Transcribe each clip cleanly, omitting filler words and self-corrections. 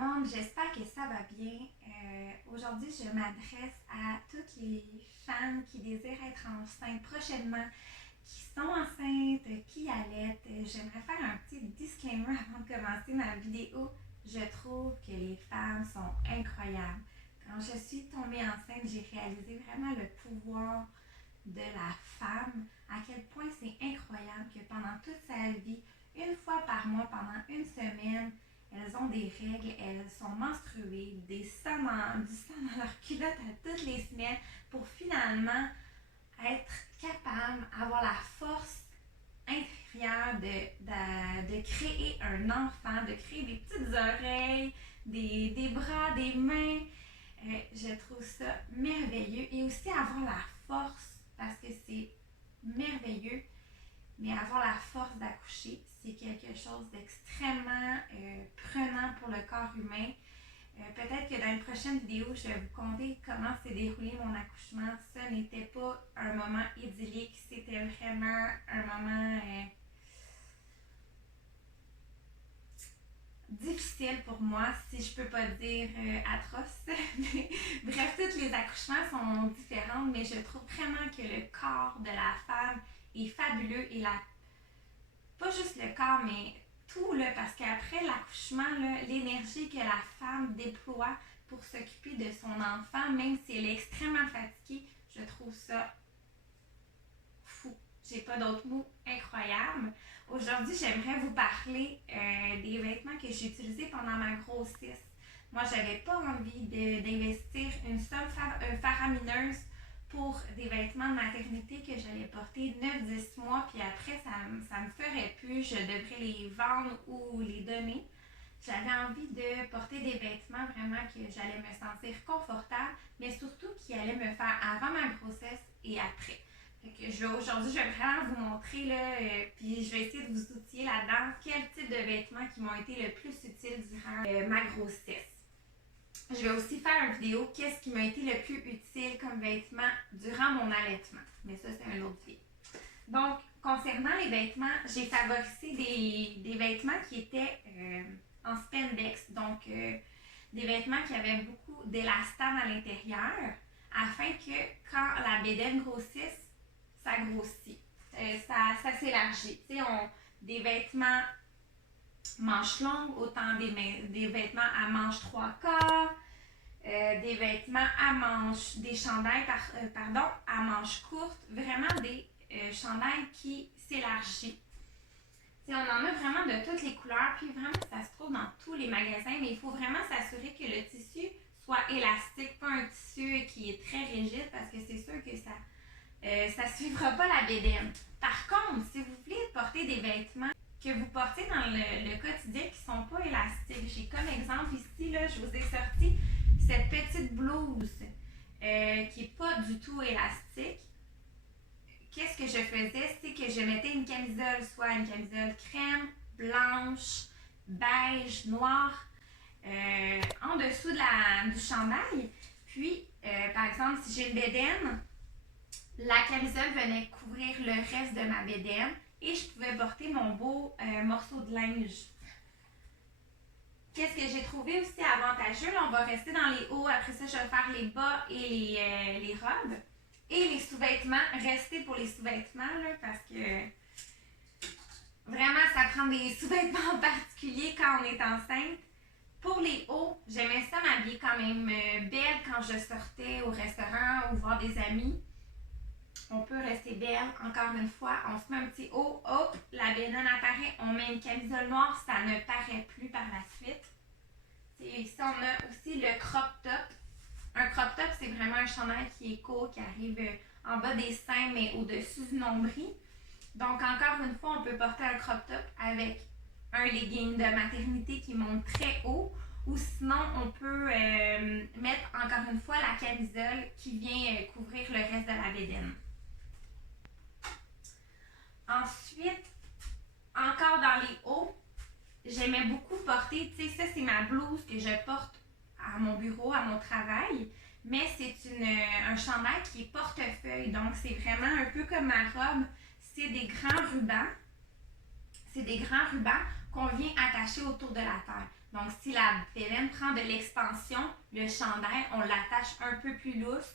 monde, j'espère que ça va bien. Aujourd'hui, je m'adresse à toutes les femmes qui désirent être enceintes prochainement, qui sont enceintes, qui allaitent. J'aimerais faire un petit disclaimer avant de commencer ma vidéo. Je trouve que les femmes sont incroyables. Quand je suis tombée enceinte, j'ai réalisé vraiment le pouvoir de la femme, à quel point c'est incroyable que pendant toute sa vie, une fois par mois, pendant une semaine, elles ont des règles, elles sont menstruées, du sang dans leur culotte à toutes les semaines pour finalement être capable, avoir la force intérieure de créer un enfant, de créer des petites oreilles, des bras, des mains. Je trouve ça merveilleux et aussi avoir la force, parce que c'est merveilleux, mais avoir la force d'accoucher, c'est quelque chose d'extrêmement prenant pour le corps humain. Peut-être que dans une prochaine vidéo, je vais vous conter comment s'est déroulé mon accouchement. Ce n'était pas un moment idyllique, c'était vraiment un moment difficile pour moi, si je peux pas dire atroce. Bref, tous les accouchements sont différents, mais je trouve vraiment que le corps de la femme est fabuleux et pas juste le corps, mais tout, là, parce qu'après l'accouchement, là, l'énergie que la femme déploie pour s'occuper de son enfant, même si elle est extrêmement fatiguée, je trouve ça fou. J'ai pas d'autres mots, incroyable. Aujourd'hui, j'aimerais vous parler des vêtements que j'ai utilisés pendant ma grossesse. Moi, j'avais pas envie d'investir une somme faramineuse pour des vêtements de maternité que j'allais porter 9-10 mois, puis après, ça me ferait plus, je devrais les vendre ou les donner. J'avais envie de porter des vêtements vraiment que j'allais me sentir confortable, mais surtout qui allaient me faire avant ma grossesse et après. Aujourd'hui, je vais vraiment vous montrer, là, puis je vais essayer de vous outiller là-dedans, quel type de vêtements qui m'ont été le plus utiles durant ma grossesse. Je vais aussi faire une vidéo qu'est-ce qui m'a été le plus utile comme vêtement durant mon allaitement. Mais ça, c'est un autre vidéo. Donc, concernant les vêtements, j'ai favorisé des vêtements qui étaient en spandex. Donc, des vêtements qui avaient beaucoup d'élastane à l'intérieur afin que quand la bédaine grossisse, ça grossit. Ça s'élargit. Des vêtements manches longues, autant des vêtements à manches 3/4, des vêtements à manches, des chandails à manches courtes, vraiment des chandails qui s'élargissent. On en a vraiment de toutes les couleurs, puis vraiment ça se trouve dans tous les magasins, mais il faut vraiment s'assurer que le tissu soit élastique, pas un tissu qui est très rigide, parce que c'est sûr que ça suivra pas la bédaine. Par contre, si vous voulez porter des vêtements que vous portez dans le quotidien qui ne sont pas élastiques. J'ai comme exemple ici, là, je vous ai sorti cette petite blouse qui n'est pas du tout élastique. Qu'est-ce que je faisais? C'est que je mettais une camisole, soit une camisole crème, blanche, beige, noire, en dessous du chandail. Puis, par exemple, si j'ai une bédaine, la camisole venait couvrir le reste de ma bédaine. Et je pouvais porter mon beau morceau de linge. Qu'est-ce que j'ai trouvé aussi avantageux? Là, on va rester dans les hauts. Après ça, je vais faire les bas et les robes. Et les sous-vêtements. Restez pour les sous-vêtements, là, parce que vraiment, ça prend des sous-vêtements particuliers quand on est enceinte. Pour les hauts, j'aimais ça m'habiller quand même belle quand je sortais au restaurant ou voir des amis. On peut rester belle, encore une fois, on se met un petit haut, hop, la bédaine apparaît, on met une camisole noire, ça ne paraît plus par la suite. Ici, on a aussi le crop top. Un crop top, c'est vraiment un chandail qui est court, qui arrive en bas des seins, mais au-dessus du nombril. Donc, encore une fois, on peut porter un crop top avec un legging de maternité qui monte très haut, ou sinon, on peut mettre, encore une fois, la camisole qui vient couvrir le reste de la bédaine. Ensuite, encore dans les hauts, j'aimais beaucoup porter, tu sais, ça c'est ma blouse que je porte à mon bureau, à mon travail, mais c'est un chandail qui est portefeuille, donc c'est vraiment un peu comme ma robe, c'est des grands rubans qu'on vient attacher autour de la taille. Donc, si la bédaine prend de l'expansion, le chandail, on l'attache un peu plus lousse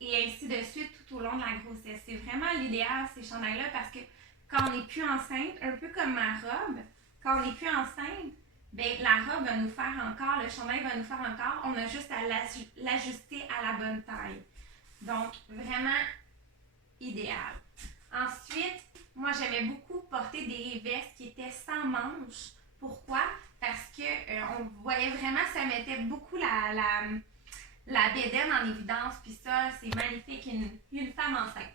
et ainsi de suite tout au long de la grossesse. C'est vraiment l'idéal, ces chandails-là, parce que quand on n'est plus enceinte, un peu comme ma robe, quand on n'est plus enceinte, ben, la robe va nous faire encore, le chandail va nous faire encore, on a juste à l'ajuster à la bonne taille. Donc, vraiment idéal. Ensuite, moi, j'aimais beaucoup porter des vestes qui étaient sans manches. Pourquoi? Parce que on voyait vraiment, ça mettait beaucoup la bédaine en évidence. Puis ça, c'est magnifique, une femme enceinte.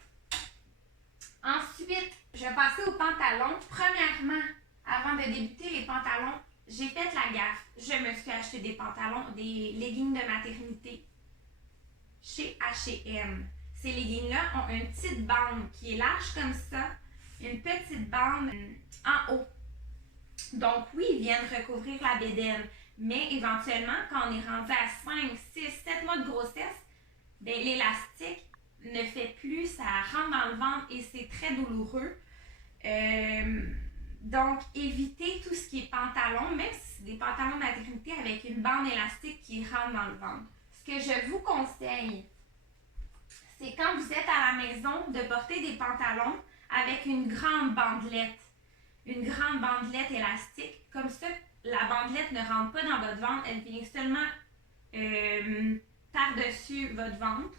Ensuite, je vais passer aux pantalons. Premièrement, avant de débuter les pantalons, j'ai fait la gaffe. Je me suis acheté des pantalons, des leggings de maternité chez H&M. Ces leggings-là ont une petite bande qui est large comme ça, une petite bande en haut. Donc oui, ils viennent recouvrir la bédaine, mais éventuellement, quand on est rendu à 5, 6, 7 mois de grossesse, ben, l'élastique ne fait plus, ça rentre dans le ventre et c'est très douloureux. Donc, évitez tout ce qui est pantalon, même si c'est des pantalons de maternité avec une bande élastique qui rentre dans le ventre. Ce que je vous conseille, c'est quand vous êtes à la maison de porter des pantalons avec une grande bandelette élastique. Comme ça, la bandelette ne rentre pas dans votre ventre, elle vient seulement par-dessus votre ventre.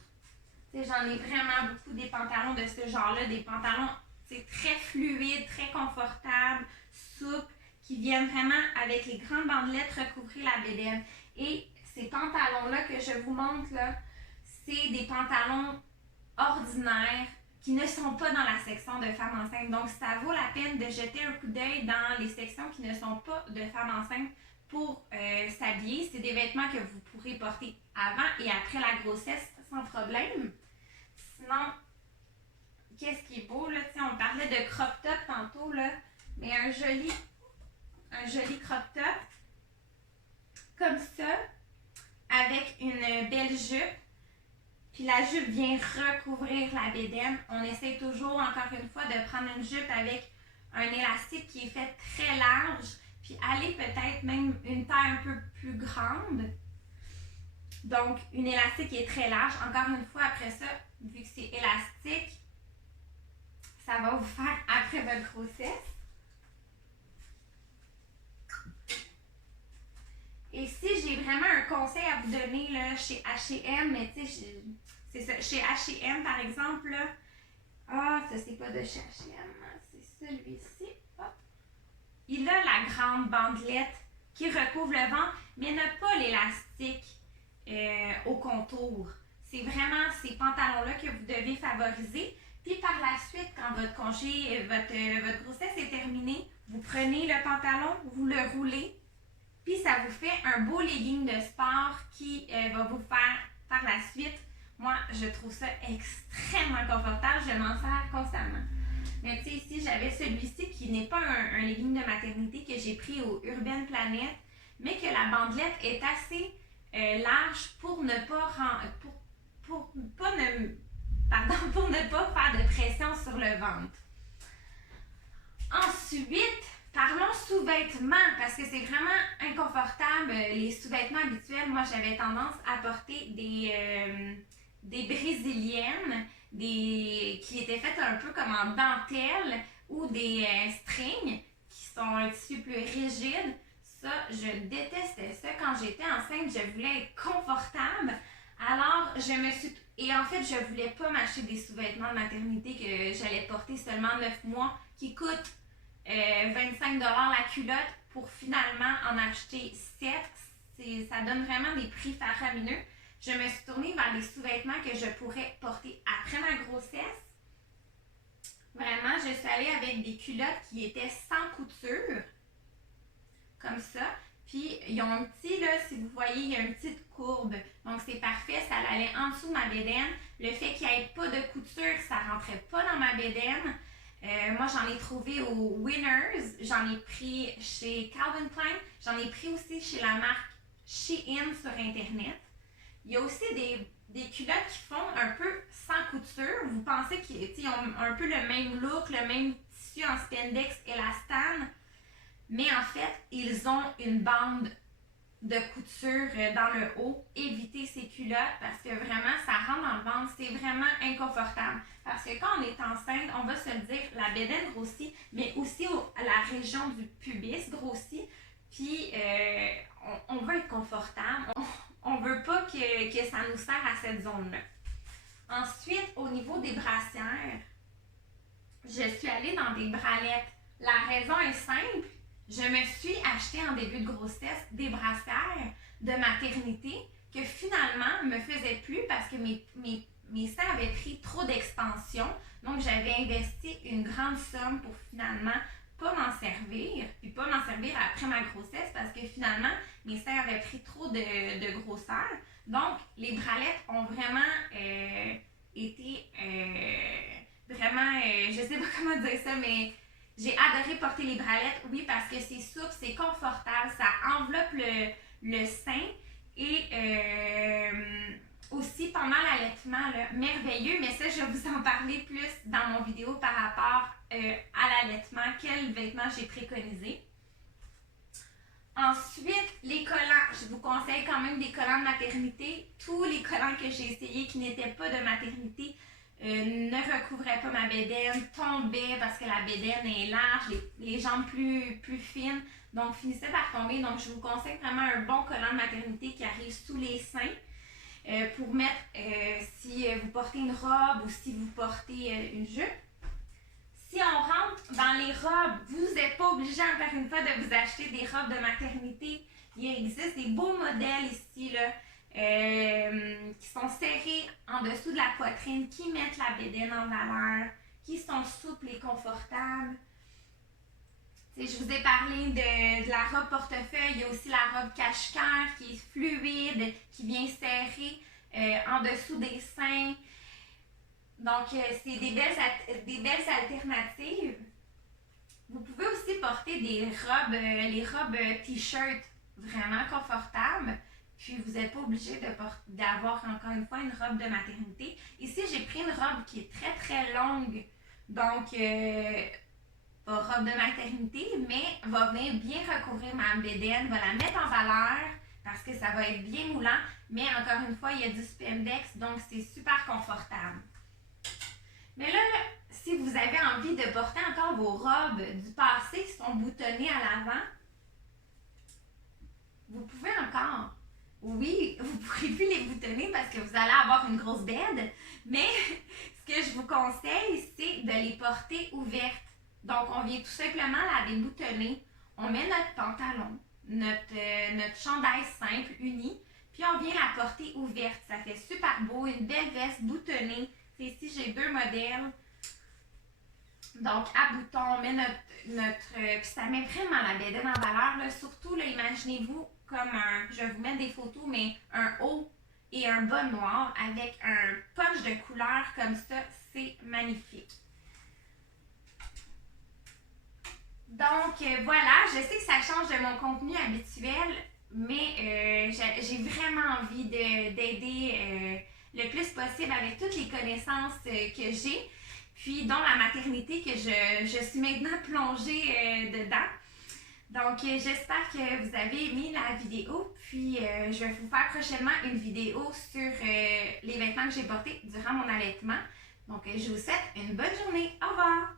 J'en ai vraiment beaucoup des pantalons de ce genre-là, des pantalons très fluides, très confortables, souples, qui viennent vraiment avec les grandes bandelettes recouvrir la bédaine. Et ces pantalons-là que je vous montre, là, c'est des pantalons ordinaires qui ne sont pas dans la section de femmes enceintes. Donc, ça vaut la peine de jeter un coup d'œil dans les sections qui ne sont pas de femmes enceintes pour s'habiller. C'est des vêtements que vous pourrez porter avant et après la grossesse sans problème. Sinon, qu'est-ce qui est beau, là? On parlait de crop top tantôt, là, mais un joli crop top comme ça, avec une belle jupe. Puis la jupe vient recouvrir la bédaine. On essaie toujours, encore une fois, de prendre une jupe avec un élastique qui est fait très large, puis aller peut-être même une taille un peu plus grande. Donc, une élastique qui est très large. Encore une fois, après ça, vu que c'est élastique, ça va vous faire après votre grossesse. Et si j'ai vraiment un conseil à vous donner là, chez H&M, mais tu sais, c'est ça, chez H&M par exemple, là, ça c'est pas de chez H&M, c'est celui-ci, hop. Il a la grande bandelette qui recouvre le ventre, mais n'a pas l'élastique au contour. C'est vraiment ces pantalons-là que vous devez favoriser. Puis par la suite, quand votre congé, votre grossesse est terminée, vous prenez le pantalon, vous le roulez, puis ça vous fait un beau legging de sport qui va vous faire par la suite. Moi, je trouve ça extrêmement confortable, je m'en sers constamment. Mais tu sais, ici, j'avais celui-ci qui n'est pas un legging de maternité que j'ai pris au Urban Planet, mais que la bandelette est assez large pour ne pas pour ne pas faire de pression sur le ventre. Ensuite, parlons sous-vêtements, parce que c'est vraiment inconfortable. Les sous-vêtements habituels, moi j'avais tendance à porter des brésiliennes, qui étaient faites un peu comme en dentelle, ou des strings qui sont un tissu plus rigide. Ça, je détestais ça. Quand j'étais enceinte, je voulais être confortable. Alors, et en fait, je ne voulais pas m'acheter des sous-vêtements de maternité que j'allais porter seulement 9 mois, qui coûtent 25$ la culotte pour finalement en acheter 7. Ça donne vraiment des prix faramineux. Je me suis tournée vers les sous-vêtements que je pourrais porter après ma grossesse. Vraiment, je suis allée avec des culottes qui étaient sans couture, comme ça. Puis, ils ont un petit, là, si vous voyez, il y a une petite courbe. Donc, c'est parfait, ça allait en dessous de ma bédaine. Le fait qu'il n'y ait pas de couture, ça ne rentrait pas dans ma bédaine. Moi, j'en ai trouvé au Winners, j'en ai pris chez Calvin Klein, j'en ai pris aussi chez la marque Shein sur Internet. Il y a aussi des culottes qui font un peu sans couture. Vous pensez qu'ils ont un peu le même look, le même tissu en spandex élastane, mais en fait, ils ont une bande de couture dans le haut. Évitez ces culottes parce que vraiment, ça rentre dans le ventre. C'est vraiment inconfortable. Parce que quand on est enceinte, on va se le dire, la bédaine grossit, mais aussi la région du pubis grossit. Puis, on veut être confortable. On veut pas que ça nous sert à cette zone-là. Ensuite, au niveau des brassières, je suis allée dans des bralettes. La raison est simple. Je me suis acheté en début de grossesse des brassières de maternité que finalement me faisaient plus parce que mes seins avaient pris trop d'expansion. Donc, j'avais investi une grande somme pour finalement pas m'en servir, puis pas m'en servir après ma grossesse parce que finalement, mes seins avaient pris trop de grosseur. Donc, les bralettes ont vraiment été vraiment, je sais pas comment dire ça, mais j'ai adoré porter les bralettes, oui, parce que c'est souple, c'est confortable, ça enveloppe le sein et aussi pendant l'allaitement, là, merveilleux, mais ça, je vais vous en parler plus dans mon vidéo par rapport à l'allaitement, quels vêtements j'ai préconisé. Ensuite, les collants. Je vous conseille quand même des collants de maternité. Tous les collants que j'ai essayés qui n'étaient pas de maternité ne recouvraient pas ma bédaine, tombaient parce que la bédaine est large, les jambes plus fines, donc finissaient par tomber. Donc, je vous conseille vraiment un bon collant de maternité qui arrive sous les seins pour mettre si vous portez une robe ou si vous portez une jupe. Si on rentre dans les robes, vous n'êtes pas obligé encore une fois de vous acheter des robes de maternité. Il existe des beaux modèles ici là, qui sont serrés en dessous de la poitrine, qui mettent la bédaine en valeur, qui sont souples et confortables. T'sais, je vous ai parlé de la robe portefeuille, il y a aussi la robe cache-cœur qui est fluide, qui vient serrer en dessous des seins. Donc, c'est des belles alternatives. Vous pouvez aussi porter des robes, les robes t-shirt vraiment confortables. Puis, vous n'êtes pas obligé d'avoir encore une fois une robe de maternité. Ici, j'ai pris une robe qui est très, très longue. Donc, pas robe de maternité, mais va venir bien recouvrir ma bédaine, va la mettre en valeur parce que ça va être bien moulant. Mais encore une fois, il y a du spandex, donc c'est super confortable. Mais là, si vous avez envie de porter encore vos robes du passé qui sont boutonnées à l'avant, vous pouvez encore. Oui, vous ne pourrez plus les boutonner parce que vous allez avoir une grosse bête, mais ce que je vous conseille, c'est de les porter ouvertes. Donc, on vient tout simplement la déboutonner. On met notre pantalon, notre chandail simple, uni, puis on vient la porter ouverte. Ça fait super beau, une belle veste boutonnée. Ici, j'ai deux modèles. Donc, à boutons, on met puis ça met vraiment la bédaine en valeur. Là. Surtout, là, imaginez-vous comme je vais vous mettre des photos, mais un haut et un bas noir avec un punch de couleur comme ça, c'est magnifique. Donc, voilà, je sais que ça change de mon contenu habituel, mais j'ai vraiment envie d'aider le plus possible avec toutes les connaissances que j'ai, puis dont la maternité que je suis maintenant plongée dedans. Donc, j'espère que vous avez aimé la vidéo, puis je vais vous faire prochainement une vidéo sur les vêtements que j'ai portés durant mon allaitement. Donc, je vous souhaite une bonne journée. Au revoir!